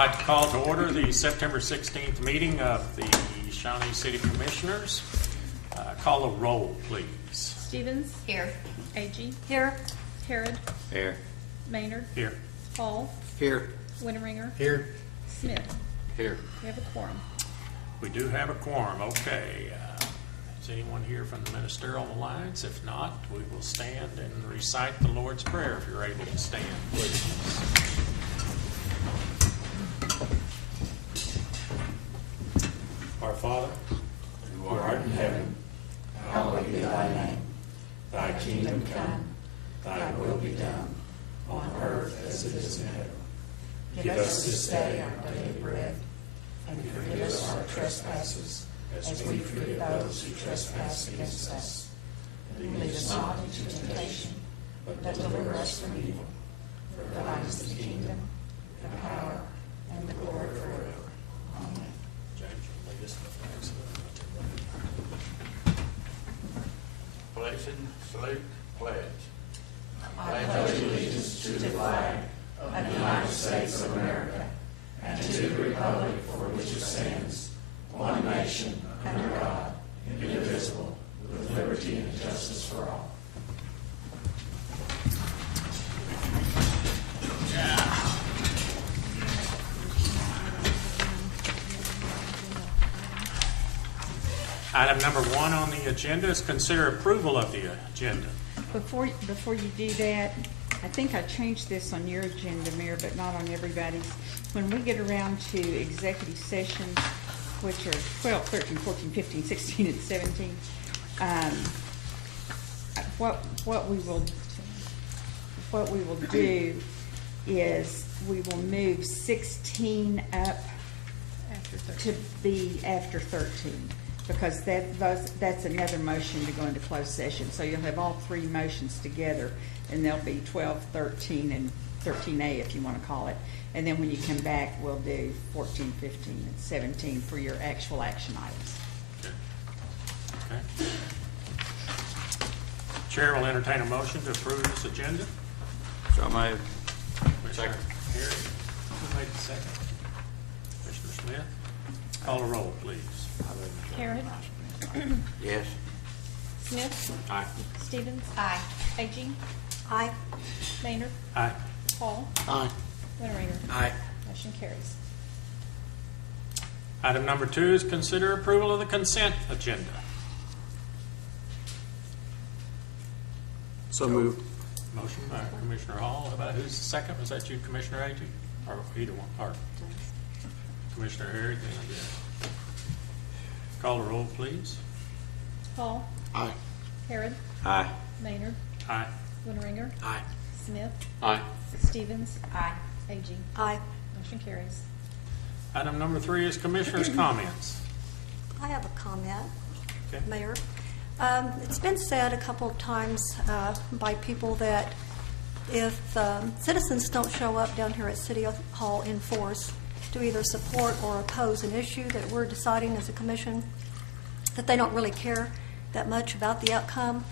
I'd like to call to order the September 16th meeting of the Shawnee City Commissioners. Call a roll, please. Stevens? Here. Agee? Here. Harrod? Here. Maynard? Here. Hall? Here. Winteringer? Here. Smith? Here. We have a quorum. We do have a quorum. Okay. Is anyone here from the Ministerial Alliance? If not, we will stand and recite the Lord's Prayer if you're able to stand, please. Our Father, who art in heaven, hallowed be thy name. Thy kingdom come, thy will be done, on earth as it is in heaven. Give us this day our daily bread, and forgive us our trespasses, as we forgive those who trespass against us. And lead us not into temptation, but deliver us from evil. For thine is the kingdom, the power, and the glory forever. Amen. Salute, pledge. I pledge allegiance to the flag of the United States of America and to the republic for which it stands, one nation, under God, indivisible, with liberty and justice for all. Item number 1 on the agenda is consider approval of the agenda. Before you do that, I think I changed this on your agenda, Mayor, but not on everybody's. When we get around to executive sessions, which are 12, 13, 14, 15, 16, and 17, what we will do is we will move 16 up to be after 13. Because that's another motion to go into closed session. So you'll have all three motions together, and there'll be 12, 13, and 13A if you want to call it. And then when you come back, we'll do 14, 15, and 17 for your actual action items. Okay. Chair will entertain a motion to approve this agenda. So moved. Second. Harry, who made the second? Commissioner Smith. Call a roll, please. Harrod? Yes. Smith? Aye. Stevens? Aye. Agee? Aye. Maynard? Aye. Hall? Aye. Winteringer? Aye. Motion carries. Item number 2 is consider approval of the consent agenda. So moved. Motion by Commissioner Hall. How about who's the second? Was that you, Commissioner Agee? Or either one? Or Commissioner Harry? Call the roll, please. Hall? Aye. Harrod? Aye. Maynard? Aye. Winteringer? Aye. Smith? Aye. Stevens? Aye. Agee? Aye. Motion carries. Item number 3 is Commissioner's comments. I have a comment, Okay. Mayor. It's been said a couple of times by people that if citizens don't show up down here at City Hall in force to either support or oppose an issue that we're deciding as a commission, that they don't really care that much about the outcome,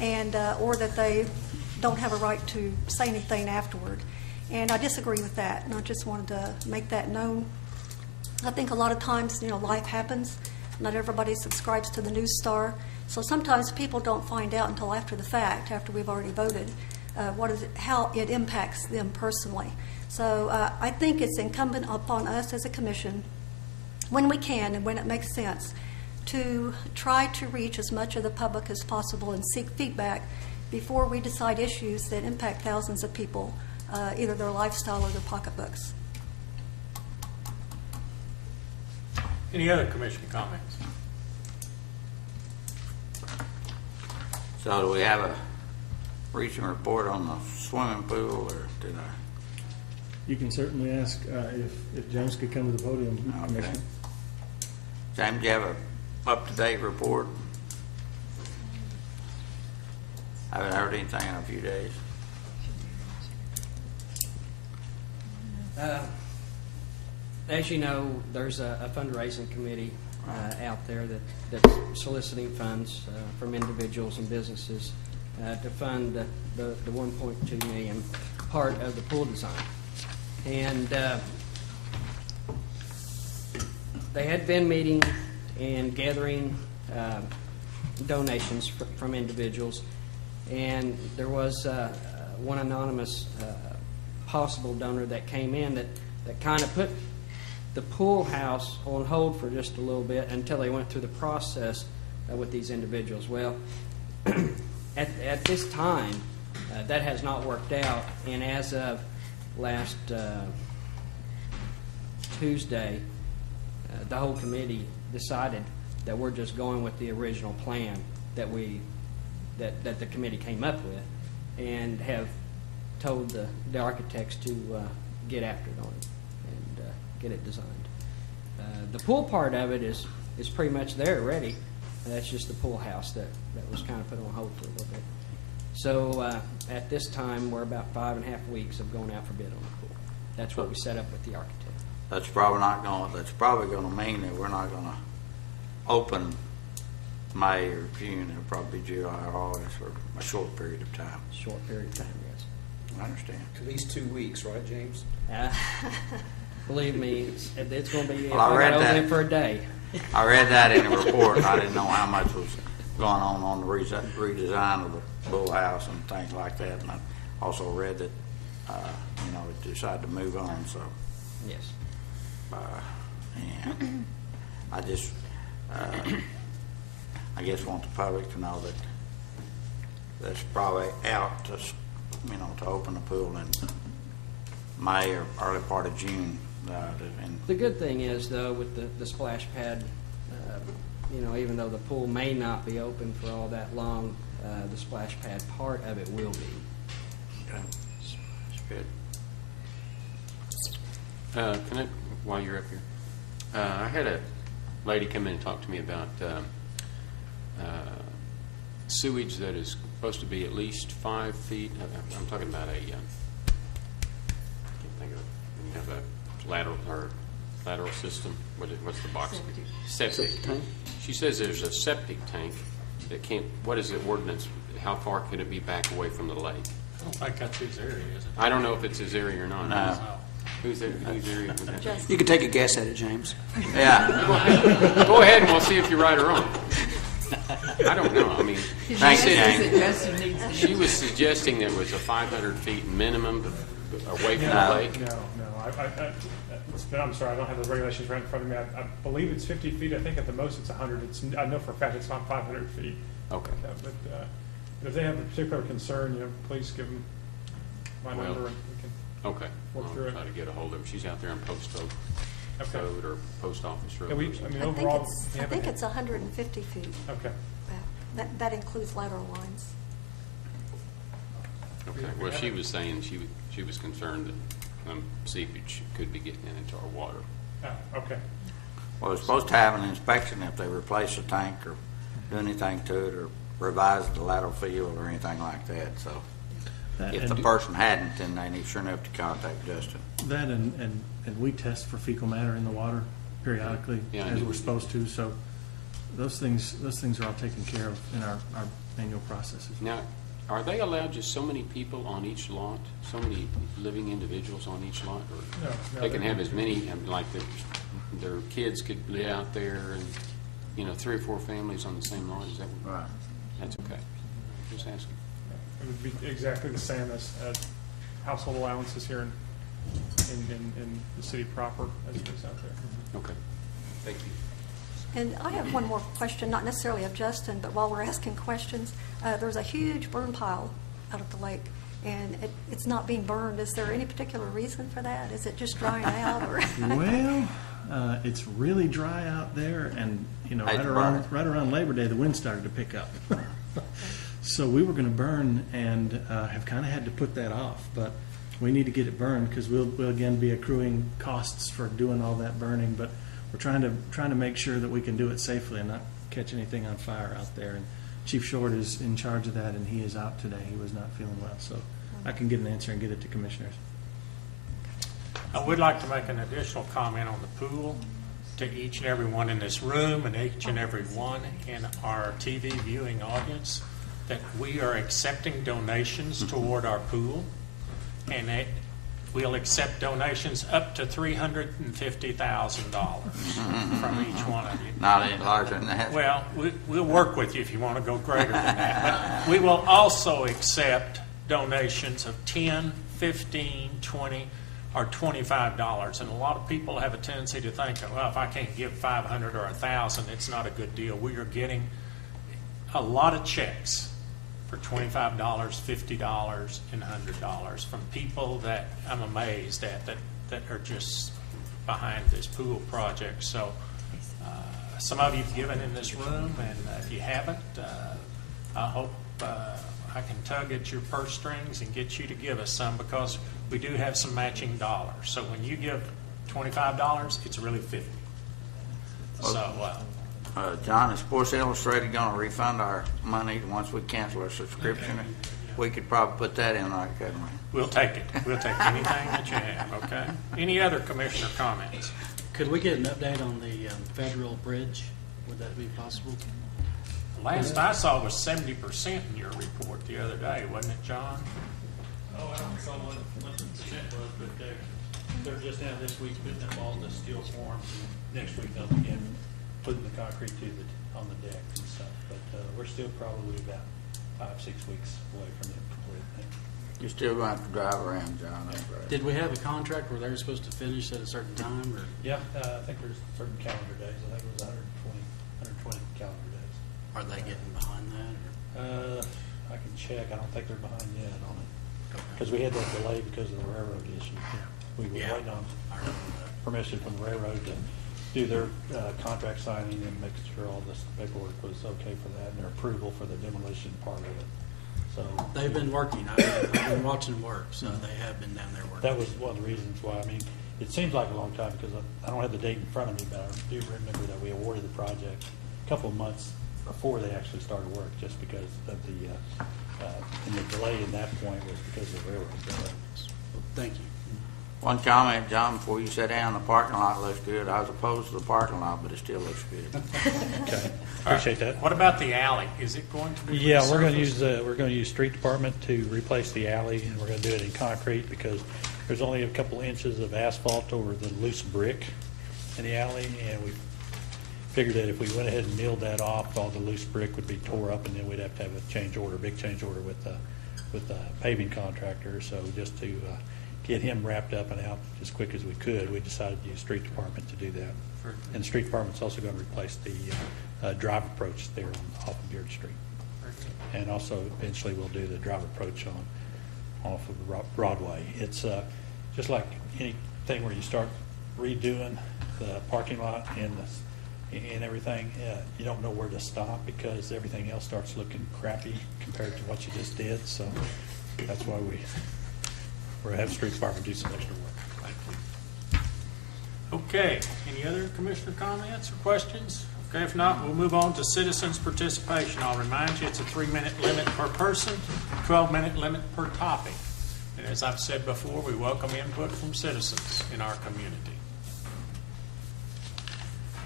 and or that they don't have a right to say anything afterward. And I disagree with that, and I just wanted to make that known. I think a lot of times, life happens. Not everybody subscribes to the News Star, so sometimes people don't find out until after the fact, after we've already voted, how it impacts them personally. So I think it's incumbent upon us as a commission, when we can and when it makes sense, to try to reach as much of the public as possible and seek feedback before we decide issues that impact thousands of people, either their lifestyle or their pocketbooks. Any other commission comments? So do we have a recent report on the swimming pool, or did I? You can certainly ask if James could come to the podium, Okay. Commissioner. James, do you have a up-to-date report? I haven't heard anything in a few days. As you know, there's a fundraising committee out there that's soliciting funds from individuals and businesses to fund the $1.2 million part of the pool design. And they had been meeting and gathering donations from individuals, and there was one anonymous possible donor that came in that kind of put the pool house on hold for just a little bit until they went through the process with these individuals. Well, at this time, that has not worked out, and as of last Tuesday, the whole committee decided that we're just going with the original plan that the committee came up with, and have told the architects to get after it on it and get it designed. The pool part of it is pretty much there already. That's just the pool house that was kind of put on hold for a little bit. So at this time, we're about 5.5 weeks of going out for bid on the pool. That's what we set up with the architect. That's probably going to mean that we're not going to open May or June. It'll probably be July or August for a short period of time. Short period of time, yes. I understand. At least 2 weeks, right, James? Believe me, it's going to be. Well, I read open that. it for a day. I read that in the report, and I didn't know how much was going on the redesign of the pool house and things like that. And I also read that, it decided to move on. So, Yes. and I just, I guess, want the public to know that that's probably out to, to open the pool in May or early part of June. And The good thing is, though, with the splash pad, even though the pool may not be open for all that long, the splash pad part of it will be. Okay. That's good. Can I, while you're up here, I had a lady come in and talk to me about sewage that is supposed to be at least 5 feet. I'm talking about I can't think of it. When you have a lateral system. What's the box? Septic tank. She says there's a septic tank that can't. What is the ordinance? How far can it be back away from the lake? I don't think that's his area, is it? I don't know if it's his area or not. No. Whose area was that? Just- You can take a guess at it, James. Yeah. Go ahead and we'll see if you're right or wrong. I don't know. I mean, Thanks, James. she was suggesting there was a 500 feet minimum away from the No. lake. No, I'm sorry, I don't have the regulations right in front of me. I believe it's 50 feet. I think at the most it's 100. I know for a fact it's not 500 feet. Okay. But if they have a particular concern, please give them my Well, number and we can. Okay. Work I'll through it. try to get a hold of her. She's out there on Post Oak Okay. Road or Post Office Road. Yeah, or something. overall. I think it's 150 feet. Okay. That includes lateral lines. Okay. Well, she was saying she was concerned that seepage could be getting into our water. Okay. Well, they're supposed to have an inspection if they replace a tank or do anything to it or revise the lateral field or anything like that. So if the person hadn't, then they need sure enough to contact Justin. That and we test for fecal matter in the water periodically, Yeah, I as knew we're we supposed to. So those things are all taken care of in our annual processes. Now, are they allowed just so many people on each lot? So many living individuals on each lot? Or No, they can have as many, like their kids could live out there and, 3 or 4 families on the same lot? Is that what? Right. That's okay. Just asking. It would be exactly the same as household allowances here in the city proper as it is out there. Okay. Thank you. And I have one more question, not necessarily of Justin, but while we're asking questions, there's a huge burn pile out at the lake, and it's not being burned. Is there any particular reason for that? Is it just drying out, or? Well, it's really dry out there, and Hate to burn it. right around Labor Day, the wind started to pick up. So we were going to burn, and have kind of had to put that off. But we need to get it burned because we'll again be accruing costs for doing all that burning. But we're trying to make sure that we can do it safely and not catch anything on fire out there. And Chief Short is in charge of that, and he is out today. He was not feeling well, so I can get an answer and get it to commissioners. I would like to make an additional comment on the pool to each and every one in this room and each and every one in our TV viewing audience, that we are accepting donations toward our pool. And we'll accept donations up to $350,000 from each one of you. Not any larger than that. Well, we'll work with you if you want to go greater than that. But we will also accept donations of $10, $15, $20, or $25. And a lot of people have a tendency to think, well, if I can't give $500 or $1,000, it's not a good deal. We are getting a lot of checks for $25, $50, and $100 from people that I'm amazed at that are just behind this pool project. So some of you've given in this room, and if you haven't, I hope I can tug at your purse strings and get you to give us some, because we do have some matching dollars. So when you give $25, it's really $50. So John, is Sports Illustrated going to refund our money once we cancel our subscription? We could probably put that in, right, couldn't we? we'll take it. We'll take anything that you have, okay? Any other commissioner comments? Could we get an update on the federal bridge? Would that be possible? Last I saw was 70% in your report the other day, wasn't it, John? Oh, I don't recall what the percent was, but they're just now this week putting up all the steel forms. Next week they'll begin putting the concrete on the deck and stuff. But we're still probably about 5-6 weeks away from it completely. You're still going to have to drive around, John. That's right. Did we have a contract where they were supposed to finish at a certain time? Or Yeah, I think there's certain calendar days. I think it was 120 calendar days. are they getting behind that? Or? I can check. I don't think they're behind yet on it. Because we had that delay because of the railroad issue. We were waiting on permission from the railroad to do their contract signing and make sure all this paperwork was okay for that, and their approval for the demolition part of it. So They've been working. I've been watching them work, so they have been down there working. that was one of the reasons why. I mean, it seems like a long time because I don't have the date in front of me, but I do remember that we awarded the project a couple of months before they actually started work, just because of the and the delay in that point was because of the railroad delay. Thank you. One comment, John, before you sit down, the parking lot looks good. I was opposed to the parking lot, but it still looks good. Okay, appreciate that. What about the alley? Is it going to be Yeah, we're going to resurfaced? use street department to replace the alley, and we're going to do it in concrete because there's only a couple inches of asphalt over the loose brick in the alley, and we figured that if we went ahead and milled that off, all the loose brick would be tore up, and then we'd have to have a change order, big change order with the paving contractor. So just to get him wrapped up and out as quick as we could, we decided to use street department to do that. And the street department's also going to replace the drive approach there off of Beard Street. And also eventually we'll do the drive approach off of Broadway. It's just like anything where you start redoing the parking lot and everything, you don't know where to stop because everything else starts looking crappy compared to what you just did. So that's why we're having street department do some extra work. Thank you. Okay, any other commissioner comments or questions? Okay, if not, we'll move on to citizens' participation. I'll remind you, it's a 3-minute limit per person, 12-minute limit per topic. And as I've said before, we welcome input from citizens in our community.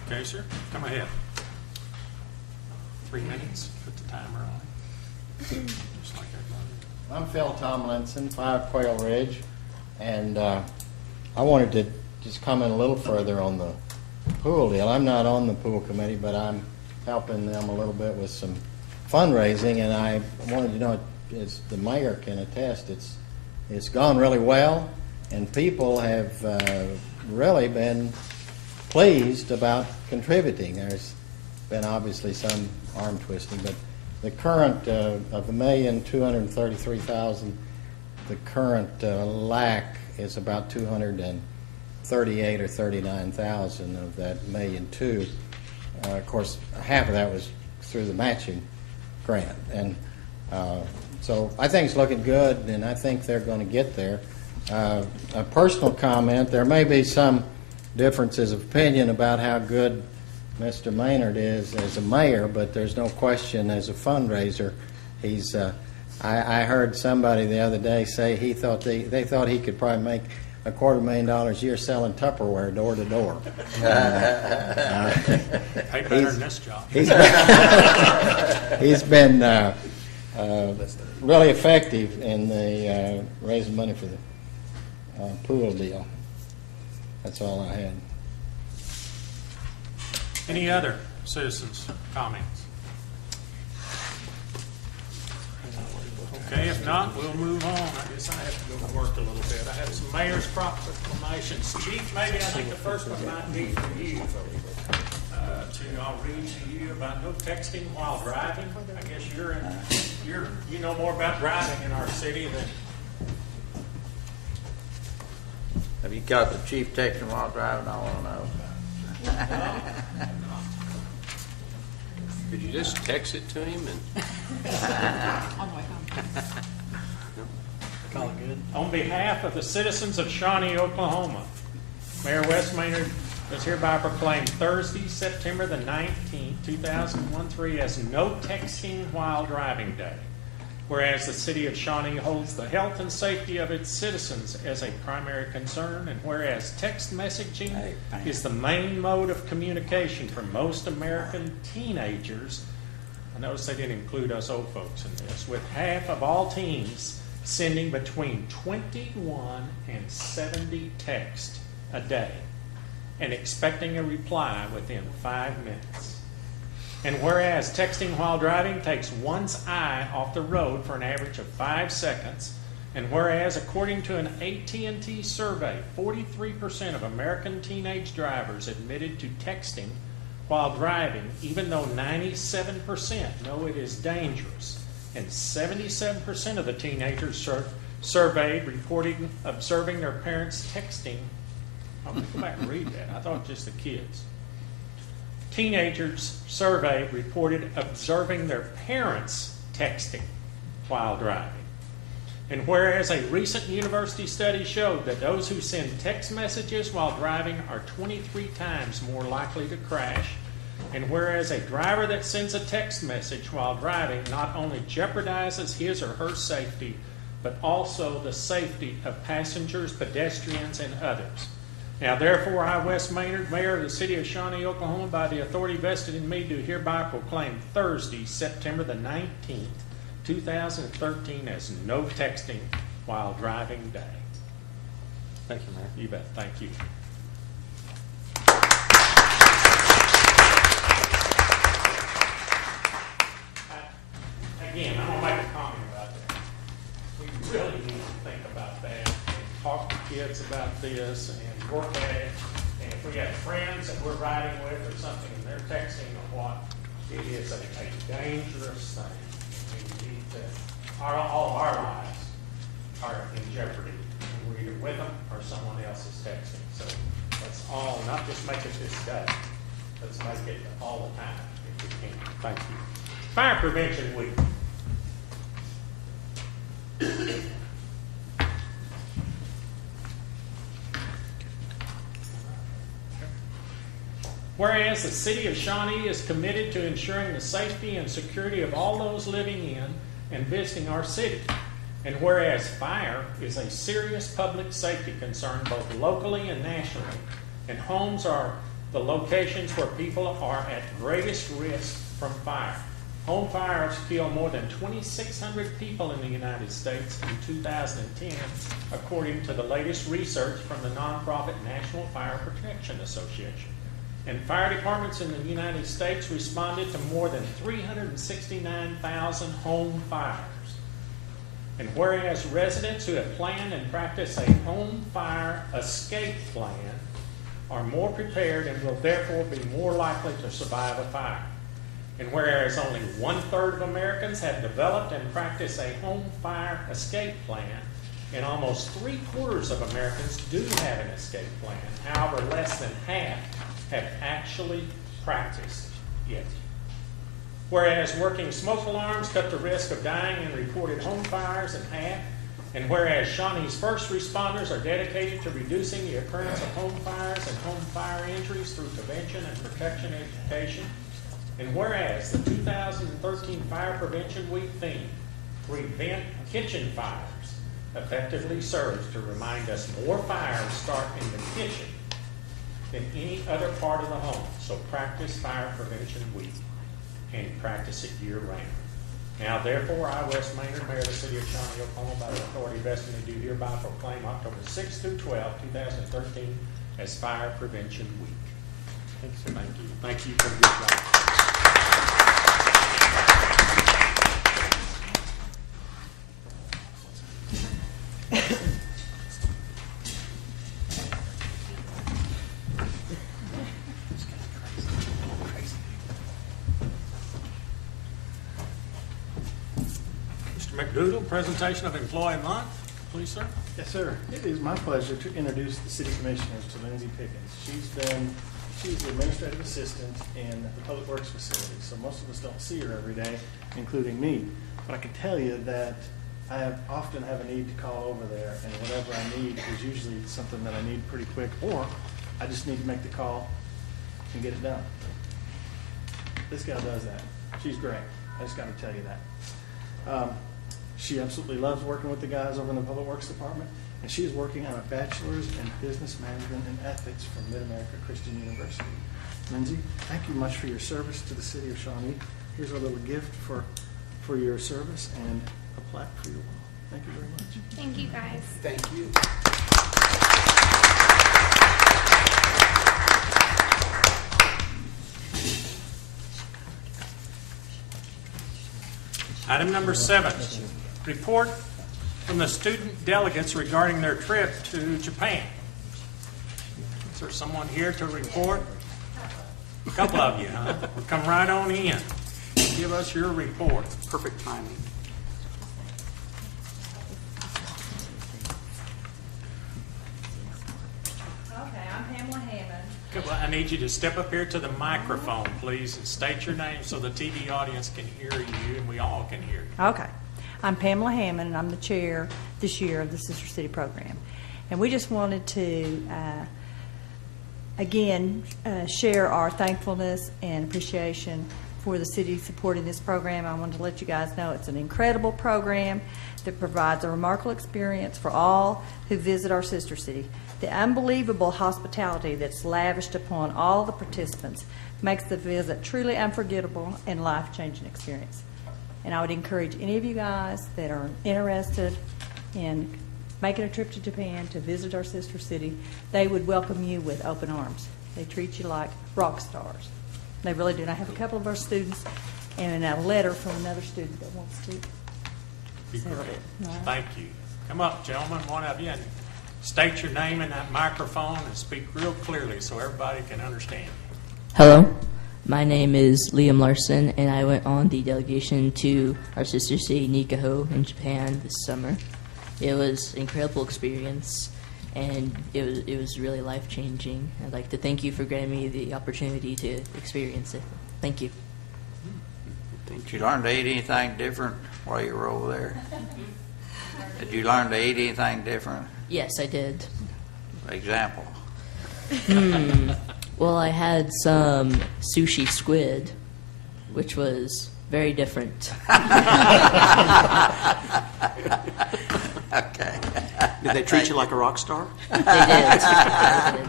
Okay, sir, come ahead. 3 minutes, put the timer on. Just like everybody. I'm Phil Tomlinson, 5 Quail Ridge, and I wanted to just comment a little further on the pool deal. I'm not on the pool committee, but I'm helping them a little bit with some fundraising, and I wanted to know, as the mayor can attest, it's gone really well, and people have really been pleased about contributing. There's been obviously some arm twisting, but the current of $1,233,000, the current lack is about 238 or 39,000 of that $1.2 million. Of course, half of that was through the matching grant, and so I think it's looking good, and I think they're going to get there. A personal comment: there may be some differences of opinion about how good Mr. Maynard is as a mayor, but there's no question as a fundraiser, he's. I heard somebody the other day say they thought he could probably make $250,000 a year selling Tupperware door to door. Pay better than this job. He's been really effective in the raising money for the pool deal. That's all I had. Any other citizens' comments? Okay, if not, we'll move on. I guess I have to go to work a little bit. I have some mayor's proclamations. Chief, maybe I think the first one might be for you. I'll read to you about no texting while driving. I guess you know more about driving in our city than. Have you got the chief texting while driving? I want to know. Could you just text it to him and? Call it good. On behalf of the citizens of Shawnee, Oklahoma, Mayor Wes Maynard is hereby proclaimed Thursday, September the 19th, 2013 as No Texting While Driving Day. Whereas the city of Shawnee holds the health and safety of its citizens as a primary concern, and whereas text messaging is the main mode of communication for most American teenagers, I notice they didn't include us old folks in this, with half of all teens sending between 21 and 70 texts a day and expecting a reply within 5 minutes. And whereas texting while driving takes one's eye off the road for an average of 5 seconds, and whereas according to an AT&T survey, 43% of American teenage drivers admitted to texting while driving, even though 97% know it is dangerous, and 77% of the teenagers surveyed reported observing their parents texting. I'm going to go back and read that. I thought just the kids. Teenagers surveyed reported observing their parents texting while driving. And whereas a recent university study showed that those who send text messages while driving are 23 times more likely to crash, and whereas a driver that sends a text message while driving not only jeopardizes his or her safety, but also the safety of passengers, pedestrians, and others. Now, therefore, I, Wes Maynard, Mayor of the City of Shawnee, Oklahoma, by the authority vested in me, do hereby proclaim Thursday, September the 19th, 2013 as No Texting While Driving Day. Thank you, Mayor. You bet. Thank you. Again, I'm going to make a comment about that. We really need to think about that and talk to kids about this and work at it. And if we have friends that we're riding with or something and they're texting or what, it is a dangerous thing. We need to, all of our lives are in jeopardy. We're either with them or someone else is texting. So let's all not just make it this day. Let's make it all the time if we can. Thank you. Fire Prevention Week. Whereas the City of Shawnee is committed to ensuring the safety and security of all those living in and visiting our city, and whereas fire is a serious public safety concern both locally and nationally, and homes are the locations where people are at greatest risk from fire. Home fires killed more than 2,600 people in the United States in 2010, according to the latest research from the nonprofit National Fire Protection Association. And fire departments in the United States responded to more than 369,000 home fires. And whereas residents who have planned and practiced a home fire escape plan are more prepared and will therefore be more likely to survive a fire. And whereas only 1/3 of Americans have developed and practiced a home fire escape plan, and almost 3/4 of Americans do have an escape plan. However, less than half have actually practiced it. Whereas working smoke alarms cut the risk of dying in reported home fires in half, and whereas Shawnee's first responders are dedicated to reducing the occurrence of home fires and home fire injuries through prevention and protection education, and whereas the 2013 Fire Prevention Week theme, Prevent Kitchen Fires, effectively serves to remind us more fires start in the kitchen than any other part of the home. So practice Fire Prevention Week and practice it year-round. Now therefore, I, Wes Maynard, Mayor of the City of Shawnee, Oklahoma, by the authority vested in me, do hereby proclaim October 6 through 12, 2013 as Fire Prevention Week. Thank you. Thank you for the good job. Mr. McDoodle, presentation of Employee Month, please, sir. Yes, sir. It is my pleasure to introduce the city commissioners to Lindsay Pickens. She's the administrative assistant in the Public Works facility, so most of us don't see her every day, including me. But I can tell you that I often have a need to call over there, and whatever I need is usually something that I need pretty quick, or I just need to make the call and get it done. This gal does that. She's great. I just got to tell you that. She absolutely loves working with the guys over in the Public Works Department, and she is working on a bachelor's in business management and ethics from Mid-America Christian University. Lindsay, thank you much for your service to the city of Shawnee. Here's a little gift for your service and a plaque for your wall. Thank you very much. Thank you, guys. Thank you. Item number 7, report from the student delegates regarding their trip to Japan. Is there someone here to report? A couple of you, huh? Well, come right on in. Give us your report. Perfect timing. Okay, I'm Pamela Hammond. Well, I need you to step up here to the microphone, please, and state your name so the TV audience can hear you and we all can hear you. Okay. I'm Pamela Hammond, and I'm the chair this year of the Sister City program. And we just wanted to, again, share our thankfulness and appreciation for the city supporting this program. I wanted to let you guys know it's an incredible program that provides a remarkable experience for all who visit our sister city. The unbelievable hospitality that's lavished upon all the participants makes the visit truly unforgettable and life-changing experience. And I would encourage any of you guys that are interested in making a trip to Japan to visit our sister city, they would welcome you with open arms. They treat you like rock stars. They really do. And I have a couple of our students and a letter from another student that wants to Be settle great. it. All right. Thank you. Come up, gentlemen, one of you, and state your name in that microphone and speak real clearly so everybody can understand you. Hello, my name is Liam Larson, and I went on the delegation to our sister city, Nikaho, in Japan this summer. It was an incredible experience, and it was really life-changing. I'd like to thank you for granting me the opportunity to experience it. Thank you. Did you learn to eat anything different while you were over there? Did you learn to eat anything different? Yes, I did. Example. Well, I had some sushi squid, which was very different. Okay. Did they treat you like a rock star? They did. They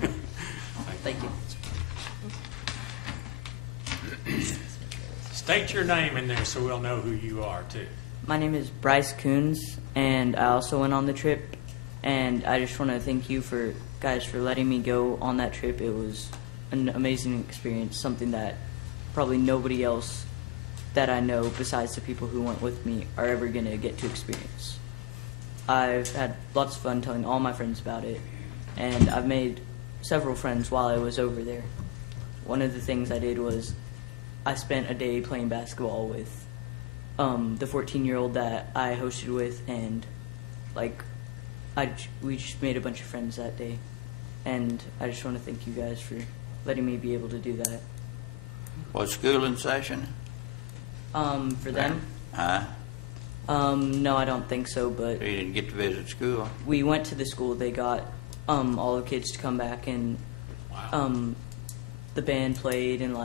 did. Thank you. State your name in there so we'll know who you are, too. My name is Bryce Coons, and I also went on the trip. And I just want to thank you guys for letting me go on that trip. It was an amazing experience, something that probably nobody else that I know besides the people who went with me are ever going to get to experience. I've had lots of fun telling all my friends about it, and I've made several friends while I was over there. One of the things I did was I spent a day playing basketball with the 14-year-old that I hosted with, and we just made a bunch of friends that day. And I just want to thank you guys for letting me be able to do that. Was school in session? For them? Huh? No, I don't think so, but You didn't get to visit school? we went to the school. They got all the kids to come back, and the band played, and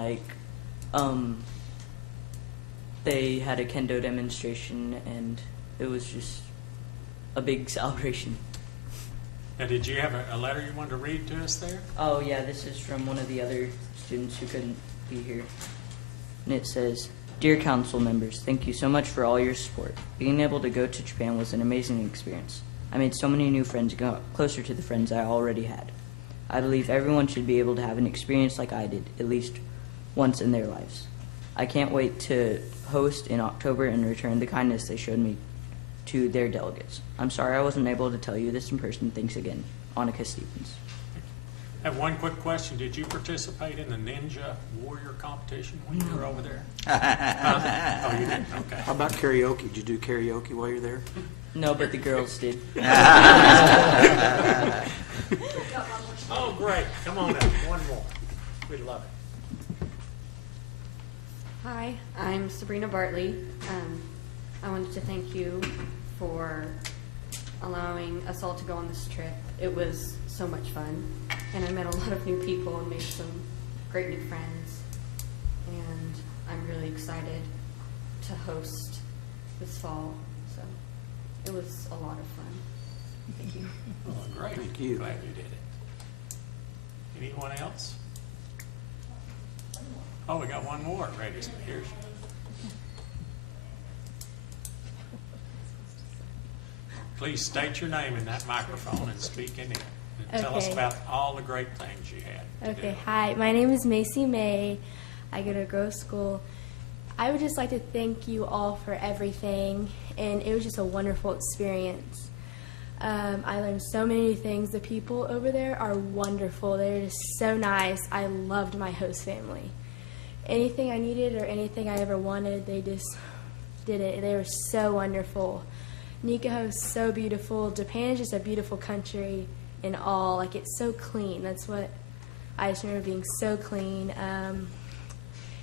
they had a kendo demonstration, and it was just a big celebration. Now, did you have a letter you wanted to read to us there? Oh, yeah, this is from one of the other students who couldn't be here. And it says, Dear council members, thank you so much for all your support. Being able to go to Japan was an amazing experience. I made so many new friends and got closer to the friends I already had. I believe everyone should be able to have an experience like I did, at least once in their lives. I can't wait to host in October and return the kindness they showed me to their delegates. I'm sorry I wasn't able to tell you this in person. Thanks again. Annika Stevens. I have one quick question. Did you participate in the Ninja Warrior competition when you were over there? Oh, you didn't? Okay. How about karaoke? Did you do karaoke while you're there? No, but the girls did. Oh, great. Come on up. One more. We'd love it. Hi, I'm Sabrina Bartley. I wanted to thank you for allowing us all to go on this trip. It was so much fun, and I met a lot of new people and made some great new friends. And I'm really excited to host this fall. So it was a lot of fun. Thank you. Oh, great. Thank you. Glad you did it. Anyone else? Oh, we got one more. Ready? Here's. Please state your name in that microphone and speak in it. And tell us Okay. about all the great things you had. to Okay, do. hi. My name is Macy May. I go to Grove School. I would just like to thank you all for everything, and it was just a wonderful experience. I learned so many things. The people over there are wonderful. They're just so nice. I loved my host family. Anything I needed or anything I ever wanted, they just did it. They were so wonderful. Nikaho is so beautiful. Japan is just a beautiful country in all. Like, it's so clean. That's what I just remember being so clean.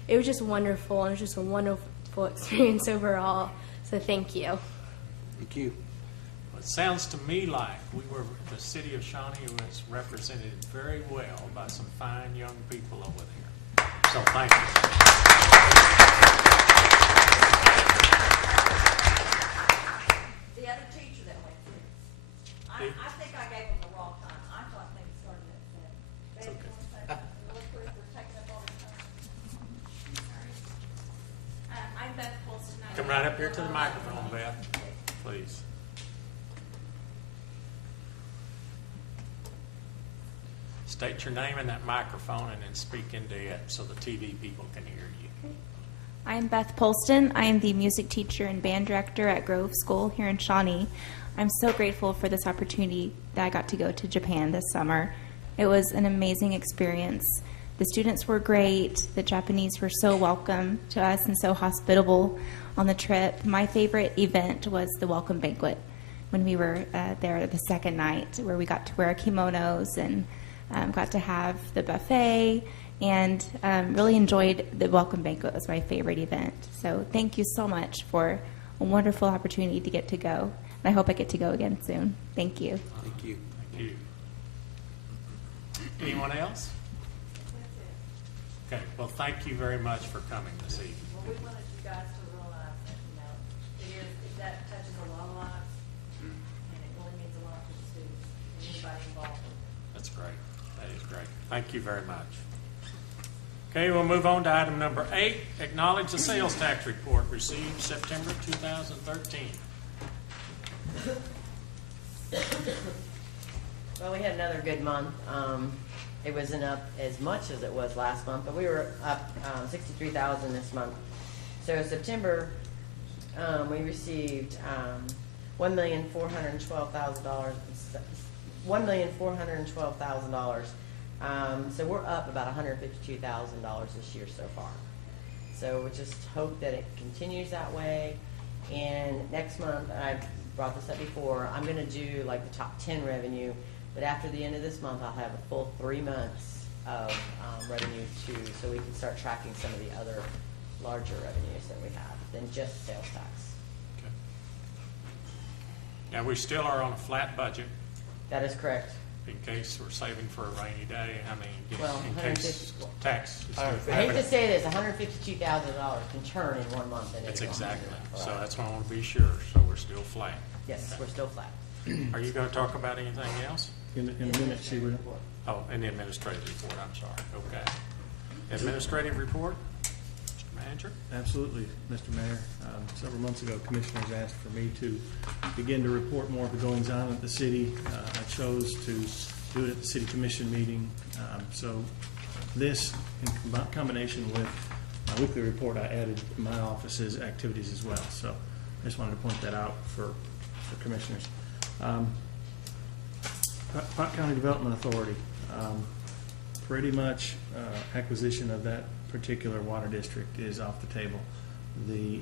It was just wonderful, and it was just a wonderful experience overall. So thank you. Thank you. Well, it sounds to me like the city of Shawnee was represented very well by some fine young people over there. So thank you. The other teacher that went through. I think I gave him the wrong time. I thought things started at 7. It's okay. We're taking up all this time. I'm Beth Polston. Come right up here to the microphone, Beth, please. State your name in that microphone and then speak into it so the TV people can hear you. I'm Beth Polston. I am the music teacher and band director at Grove School here in Shawnee. I'm so grateful for this opportunity that I got to go to Japan this summer. It was an amazing experience. The students were great. The Japanese were so welcome to us and so hospitable on the trip. My favorite event was the welcome banquet when we were there the second night, where we got to wear kimonos and got to have the buffet, and really enjoyed the welcome banquet. It was my favorite event. So thank you so much for a wonderful opportunity to get to go. And I hope I get to go again soon. Thank you. Thank you. Thank you. Anyone else? Okay, well, thank you very much for coming this evening. Well, we wanted you guys to realize that, that touches a lot of lives, and it really means a lot to the students and anybody involved. That's great. That is great. Thank you very much. Okay, we'll move on to item number 8, acknowledge the sales tax report received September 2013. Well, we had another good month. It wasn't up as much as it was last month, but we were up $63,000 this month. So September, we received $1,412,000. So we're up about $152,000 this year so far. So we just hope that it continues that way. And next month, I brought this up before, I'm going to do like the top 10 revenue. But after the end of this month, I'll have a full 3 months of revenue too, so we can start tracking some of the other larger revenues that we have than just sales tax. Okay. Now, we still are on a flat budget That is correct. in case we're saving for a rainy day. I mean, Well, in case 150 tax. is I hate to say this, $152,000 can turn in 1 month. And That's it's exactly. So Right. that's why I want to be sure. So we're still flat. Yes, we're still flat. Are you going to talk about anything else? In a minute, she will. Oh, in the administrative report, I'm sorry. Okay. Administrative report? Mr. Manager? Absolutely, Mr. Mayor. Several months ago, commissioners asked for me to begin to report more of the goings-on at the city. I chose to do it at the city commission meeting. So this, in combination with my weekly report, I added my office's activities as well. So I just wanted to point that out for commissioners. Pot County Development Authority, pretty much acquisition of that particular water district is off the table. The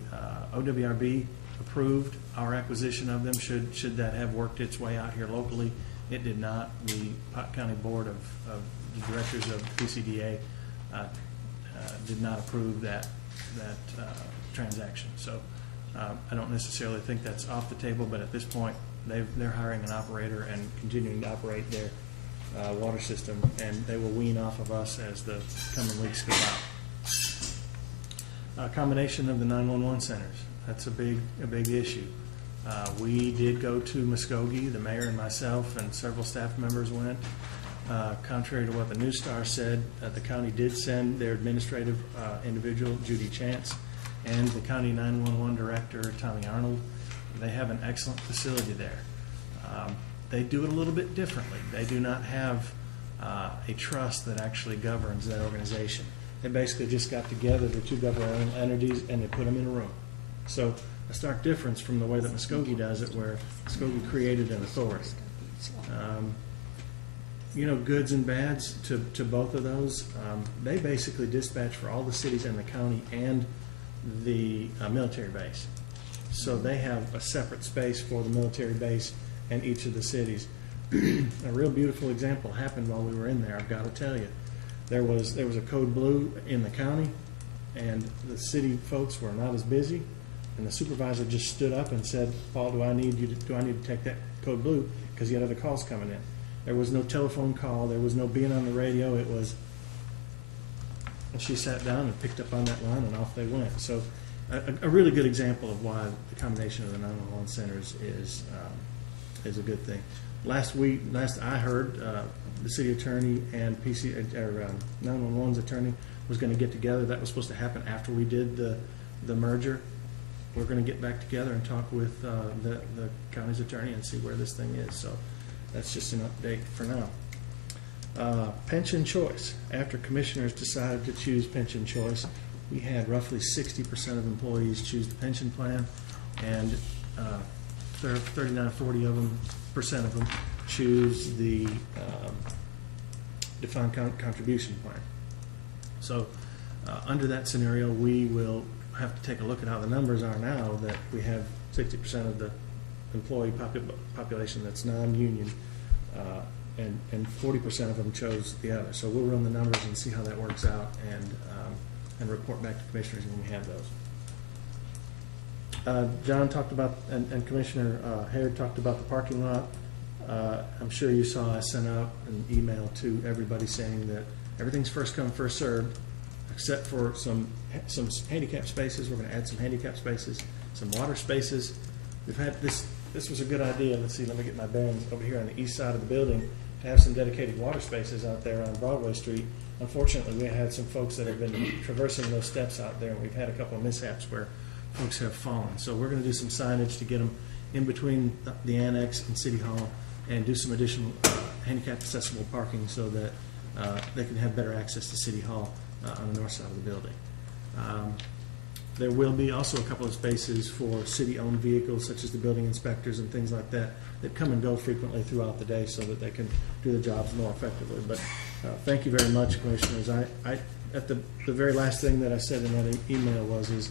OWRB approved our acquisition of them should that have worked its way out here locally. It did not. The Pot County Board of the Directors of PCDA did not approve that transaction. So I don't necessarily think that's off the table, but at this point they're hiring an operator and continuing to operate their water system, and they will wean off of us as the coming weeks go out. A combination of the 911 centers, that's a big issue. We did go to Muskogee, the mayor and myself and several staff members went. Contrary to what the News Star said, the county did send their administrative individual, Judy Chance, and the county 911 director, Tommy Arnold. They have an excellent facility there. They do it a little bit differently. They do not have a trust that actually governs that organization. They basically just got together, the two governmental entities, and they put them in a room. So a stark difference from the way that Muskogee does it, where Muskogee created an authority. Goods and bads to both of those. They basically dispatch for all the cities in the county and the military base. So they have a separate space for the military base and each of the cities. A real beautiful example happened while we were in there, I've got to tell you. There was a code blue in the county, and the city folks were not as busy, and the supervisor just stood up and said, Paul, do I need to take that code blue? Because you had other calls coming in. There was no telephone call, there was no being on the radio, it was, and she sat down and picked up on that line and off they went. So a really good example of why the combination of the 911 centers is a good thing. Last I heard, the city attorney and 911's attorney was going to get together. That was supposed to happen after we did the merger. We're going to get back together and talk with the county's attorney and see where this thing is. So that's just an update for now. Pension choice. After commissioners decided to choose pension choice, we had roughly 60% of employees choose the pension plan, and 39-40% of them choose the defined contribution plan. So under that scenario, we will have to take a look at how the numbers are now, that we have 60% of the employee population that's non-union, and 40% of them chose the other. So we'll run the numbers and see how that works out, and report back to commissioners when we have those. John talked about, and Commissioner Harrod talked about the parking lot. I'm sure you saw I sent out an email to everybody saying that everything's first come, first served, except for some handicap spaces. We're going to add some handicap spaces, some water spaces. We've had this was a good idea. Let's see, let me get my bearings over here on the east side of the building, to have some dedicated water spaces out there on Broadway Street. Unfortunately, we had some folks that have been traversing those steps out there, and we've had a couple of mishaps where folks have fallen. So we're going to do some signage to get them in between the annex and City Hall, and do some additional handicap accessible parking so that they can have better access to City Hall on the north side of the building. There will be also a couple of spaces for city-owned vehicles, such as the building inspectors and things like that, that come and go frequently throughout the day so that they can do the jobs more effectively. But thank you very much, Commissioners. At the very last thing that I said in that email was,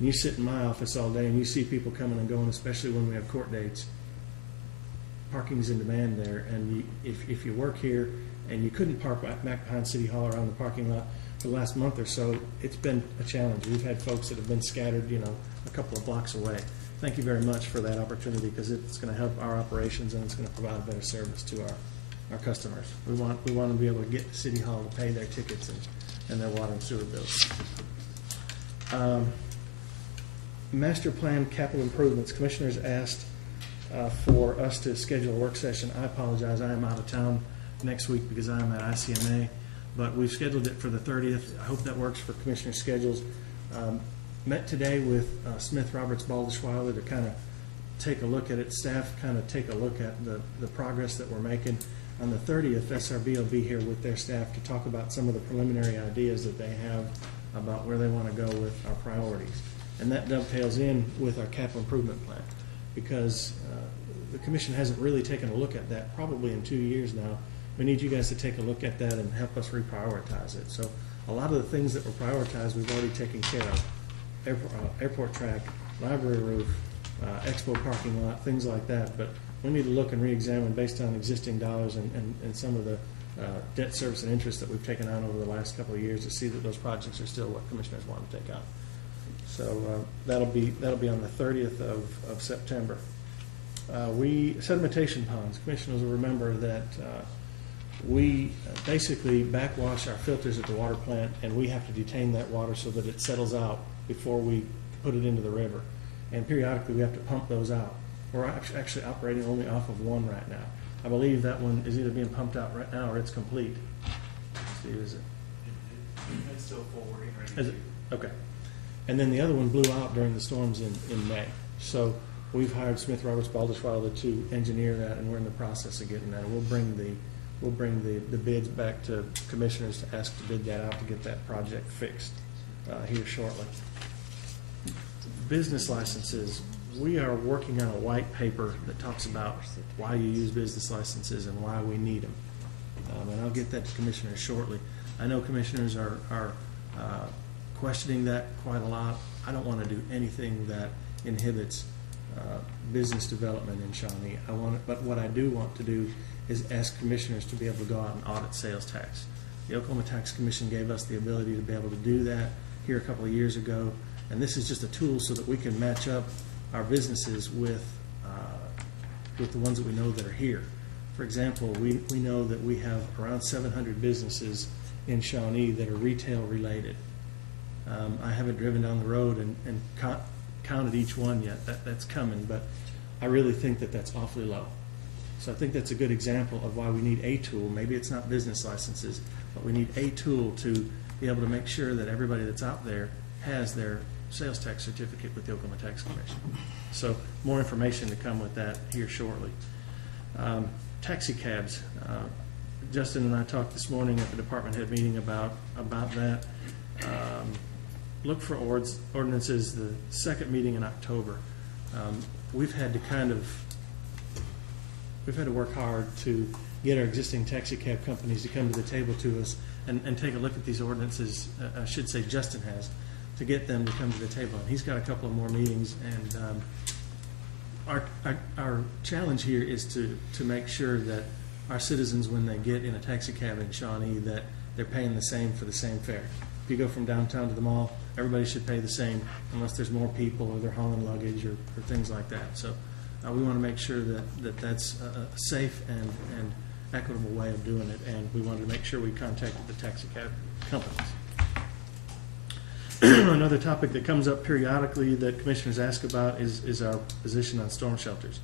you sit in my office all day and you see people coming and going, especially when we have court dates. Parking's in demand there, and if you work here and you couldn't park back behind City Hall around the parking lot for the last month or so, it's been a challenge. We've had folks that have been scattered, a couple of blocks away. Thank you very much for that opportunity, because it's going to help our operations and it's going to provide a better service to our customers. We want to be able to get to City Hall to pay their tickets and their water and sewer bills. Master plan capital improvements. Commissioners asked for us to schedule a work session. I apologize, I am out of town next week because I am at ICMA, but we've scheduled it for the 30th. I hope that works for commissioner schedules. Met today with Smith Roberts Baldishweiler to kind of take a look at it. Staff kind of take a look at the progress that we're making. On the 30th, SRB will be here with their staff to talk about some of the preliminary ideas that they have about where they want to go with our priorities. And that dovetails in with our capital improvement plan, because the commission hasn't really taken a look at that probably in 2 years now. We need you guys to take a look at that and help us reprioritize it. So a lot of the things that were prioritized, we've already taken care of. Airport track, library roof, expo parking lot, things like that. But we need to look and re-examine based on existing dollars and some of the debt service and interest that we've taken on over the last couple of years to see that those projects are still what commissioners want to take on. So that'll be on the 30th of September. Sedimentation ponds. Commissioners will remember that we basically backwash our filters at the water plant, and we have to detain that water so that it settles out before we put it into the river. And periodically we have to pump those out. We're actually operating only off of one right now. I believe that one is either being pumped out right now or it's complete. Steve, is it? It's still forwarding right Is it? Okay. And then the other one blew out during the storms in May. So we've hired Smith Roberts Baldishweiler to engineer that, and we're in the process of getting that. We'll bring the bids back to commissioners to ask to bid that out to get that project fixed here shortly. Business licenses. We are working on a white paper that talks about why you use business licenses and why we need them. And I'll get that to commissioners shortly. I know commissioners are questioning that quite a lot. I don't want to do anything that inhibits business development in Shawnee. But what I do want to do is ask commissioners to be able to go out and audit sales tax. The Oklahoma Tax Commission gave us the ability to be able to do that here a couple of years ago, and this is just a tool so that we can match up our businesses with the ones that we know that are here. For example, we know that we have around 700 businesses in Shawnee that are retail related. I haven't driven down the road and counted each one yet. That's coming, but I really think that that's awfully low. So I think that's a good example of why we need a tool. Maybe it's not business licenses, but we need a tool to be able to make sure that everybody that's out there has their sales tax certificate with the Oklahoma Tax Commission. So more information to come with that here shortly. Taxi cabs. Justin and I talked this morning at the department head meeting about that. Look for ordinances the second meeting in October. We've had to work hard to get our existing taxi cab companies to come to the table to us and take a look at these ordinances. I should say Justin has, to get them to come to the table. And he's got a couple of more meetings, and our challenge here is to make sure that our citizens, when they get in a taxi cab in Shawnee, that they're paying the same for the same fare. If you go from downtown to the mall, everybody should pay the same unless there's more people or they're hauling luggage or things like that. So we want to make sure that that's a safe and equitable way of doing it, and we wanted to make sure we contacted the taxi cab companies. Another topic that comes up periodically that commissioners ask about is our position on storm shelters.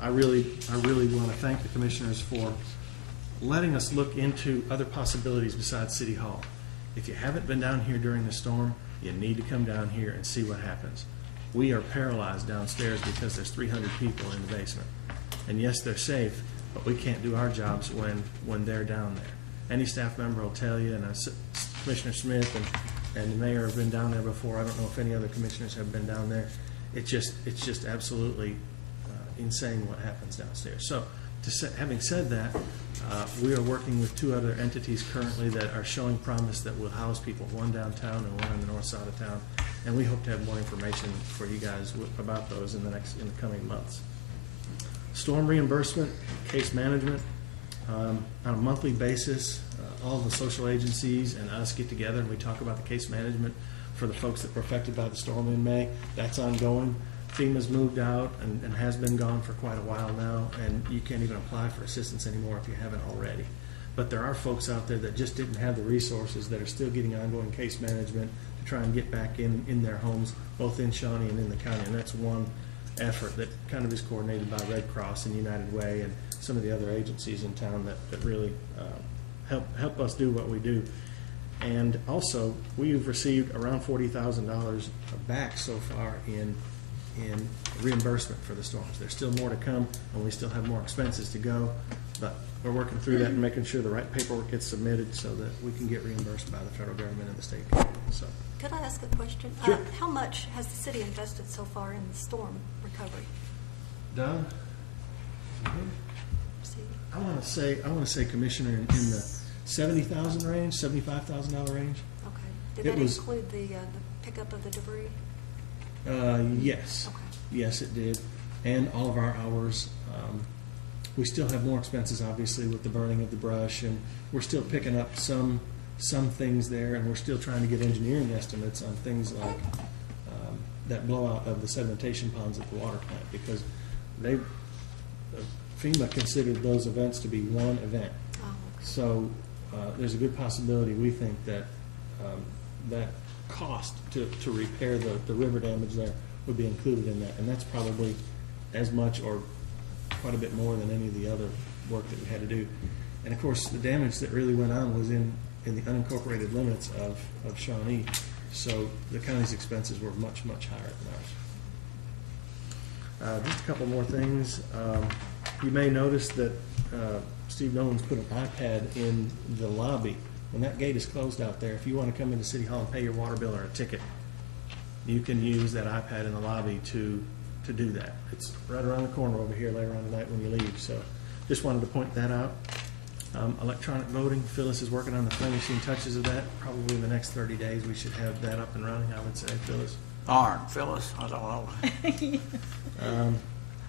I really want to thank the commissioners for letting us look into other possibilities besides City Hall. If you haven't been down here during the storm, you need to come down here and see what happens. We are paralyzed downstairs because there's 300 people in the basement. And yes, they're safe, but we can't do our jobs when they're down there. Any staff member will tell you, and Commissioner Smith and the mayor have been down there before. I don't know if any other commissioners have been down there. It's just absolutely insane what happens downstairs. So, having said that, we are working with two other entities currently that are showing promise that will house people, one downtown and one on the north side of town. And we hope to have more information for you guys about those in the coming months. Storm reimbursement, case management, on a monthly basis, all the social agencies and us get together and we talk about the case management for the folks that were affected by the storm in May. That's ongoing. FEMA's moved out and has been gone for quite a while now, and you can't even apply for assistance anymore if you haven't already. But there are folks out there that just didn't have the resources that are still getting ongoing case management to try and get back in their homes, both in Shawnee and in the county. And that's one effort that kind of is coordinated by Red Cross and United Way and some of the other agencies in town that really help us do what we do. And also, we've received around $40,000 back so far in reimbursement for the storms. There's still more to come, and we still have more expenses to go, but we're working through that and making sure the right paperwork gets submitted so that we can get reimbursed by the federal government and the state government. So, Could I ask a question? Sure. How much has the city invested so far in the storm recovery? Don? See, I want to say, Commissioner, in the $70,000 range, $75,000 range. okay. Did It that was- include the pickup of the debris? Yes. Okay. Yes, it did. And all of our hours. We still have more expenses, obviously, with the burning of the brush, and we're still picking up some things there, and we're still trying to get engineering estimates on things like that blowout of the sedimentation ponds at the water plant, because FEMA considered those events to be one event. Oh, okay. So there's a good possibility, we think, that that cost to repair the river damage there would be included in that. And that's probably as much or quite a bit more than any of the other work that we had to do. And of course, the damage that really went on was in the unincorporated limits of Shawnee. So the county's expenses were much, much higher than ours. Just a couple more things. You may notice that Steve Nolan's put an iPad in the lobby. When that gate is closed out there, if you want to come into City Hall and pay your water bill or a ticket, you can use that iPad in the lobby to do that. It's right around the corner over here later on tonight when you leave. So just wanted to point that out. Electronic voting, Phyllis is working on the finishing touches of that. Probably in the next 30 days we should have that up and running, I would say, Phyllis. Darn, Phyllis, I don't know.